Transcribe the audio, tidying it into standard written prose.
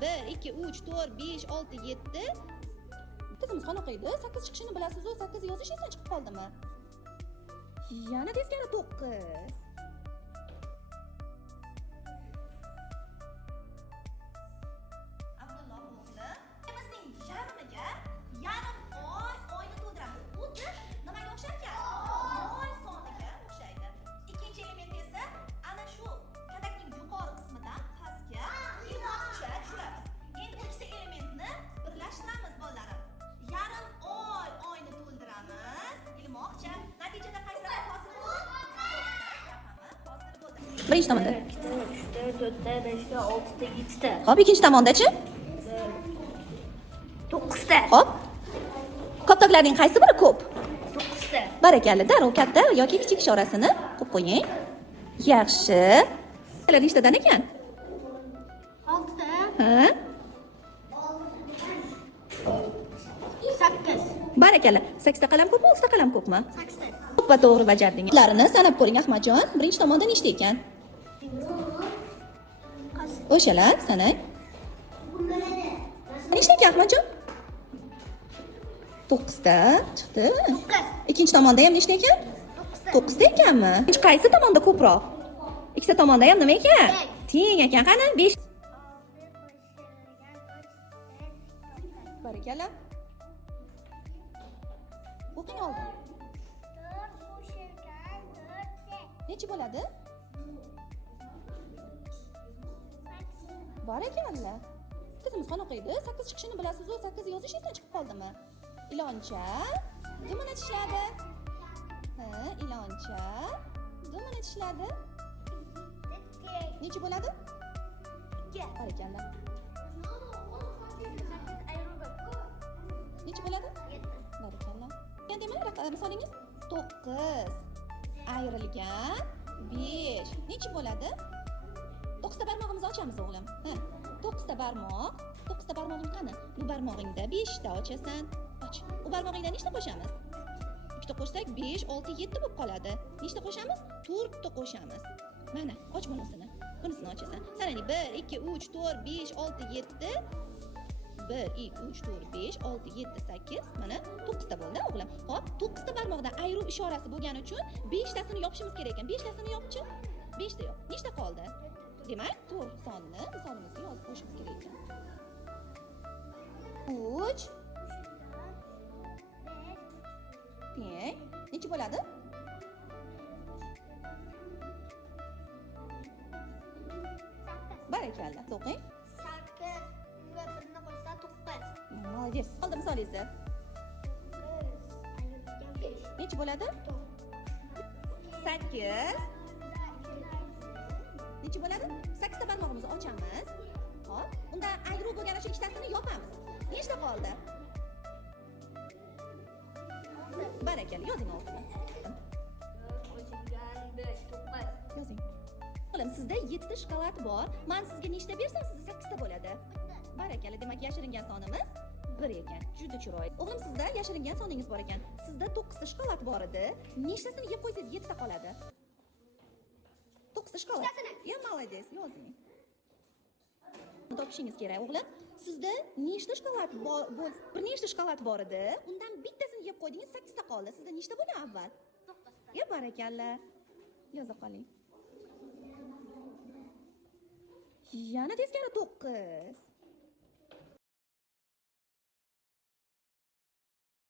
1 2 3 4 5 6 7 Qizimiz qanaqaydi? 8 chiqishini bilasiz-ku, 8 yozish esdan chiqib qoldimi? Yana teskari 9. Abdulloh o'g'li, bizning yarmiga yarim oyni to'ldiramiz. Xuddi nimaga o'xshar ekan? Oy soniga o'xshaydi. Ikkinchi element esa ana shu katakning yuqori qismidan pastga ilmoqcha tushiramiz. Endi ikkita elementni birlashtiramiz bolalarim. Yarim oyni to'ldiramiz. Ilmoqcha. Natijada qaysi raqam hosil bo'ldi? Hosil bo'ldi. Birinchi tomonda 3ta, 4ta, 5ta, 6ta, 7ta. Xo'p, ikkinchi tomondachi? 9ta. Xo'p. Koptoklarning qaysi biri ko'p? 9ta. Barakalla, darrov katta yoki kichik ishorasini qo'yib qo'ying. Yaxshi. Qalar nechtadan ekan? 6ta. Ha? 8. Barakalla. 8 ta qalam ko'pmi, 10 ta qalam ko'pmi? 8ta. To'ppa to'g'ri bajardingiz. Ularni sanab ko'ring, Ahmadjon. Birinchi tomonda nechta ekan? O'shalar sanang. Nechta ekan, Ahmadjon? 9 ta chiqdi. Ikkinchi tomonda ham nechta ekan? 9 ta ekanmi? Qaysi tomonda ko'proq? Ikkita tomonda ham nima ekan? Teng ekan. Qani? 5. Barakalla. O'qing oldin. Necha bo'ladi? Barakalla. Qizimiz qanaqaydi? 8 chiqishini bilasiz-ku, 8 yozish esdan chiqib qoldimi? Iloncha dumini tishladi. Ha, iloncha dumini tishladi. Necha bo'ladi? 2. Barakalla. Necha bo'ladi? 7. Barakalla. Demak, raqam misolingiz 9 ayrilgan 5. Necha bo'ladi? 9 ta barmog'imizni ochamiz o'g'lim. Ha, 9 ta barmoq. 9 ta barmog'ing qani? Bu barmog'ingda 5 ta ochasan. Och. U barmog'ingdan nechta qo'shamiz? 2 ta qo'shsak 5, 6, 7 bo'lib qoladi. Nechta qo'shamiz? 4 ta qo'shamiz. Mana, och bunisini. Bunisini ochasan. Sanani 1 2 3 4 5 6 7 1 2 3 4 5 6 7 8 mana 9 ta bo'ldi o'g'lim. Xo'p, 9 ta barmoqda ayruv ishorasi bo'lgani uchun 5 tasini yopishimiz kerak ekan. 5 tasini yopchi. 5 ta yop. Nechta qoldi? Demak, to'rt sonni misolimizga yozib qo'yishimiz kerak ekan. 3 teng. Necha bo'ladi? Barakalla. O'qing. 8 va 1ni qo'shsa 9. Молодец. Oldi misolingizni. 5. Necha bo'ladi? 8. Necha bo'ladi? 8 ta barmog'imizni ochamiz. Hop, undan ayruv bo'lgan o'sha ikkitasini yopamiz. Nechta qoldi? Barakalla, yozing oltini. 5, 9. Yozing. Oğlum, sizda 7 shokolad bor. Men sizga nechta bersam, sizda 8 ta bo'ladi. Barakalla, demak yashiringan sonimiz 1 ekan. Juda chiroyli. O'g'lim, sizda yashiringan soningiz bor ekan. Sizda 9 ta shokolad bor edi. Nechtasini yeb qo'ysangiz 7 ta qoladi? 9 ta shokolad. Ya, молодец, yozing. Topishingiz kerak, o'g'lim. Sizda nechta shokolad bor, bir nechta shokolad bor edi. Undan bittasini yeb qo'ydingiz, 8 ta qoldi. Sizda nechta bo'lgan avval? 9. Ya, barakalla. Yoza qoling. Yana teskari 9.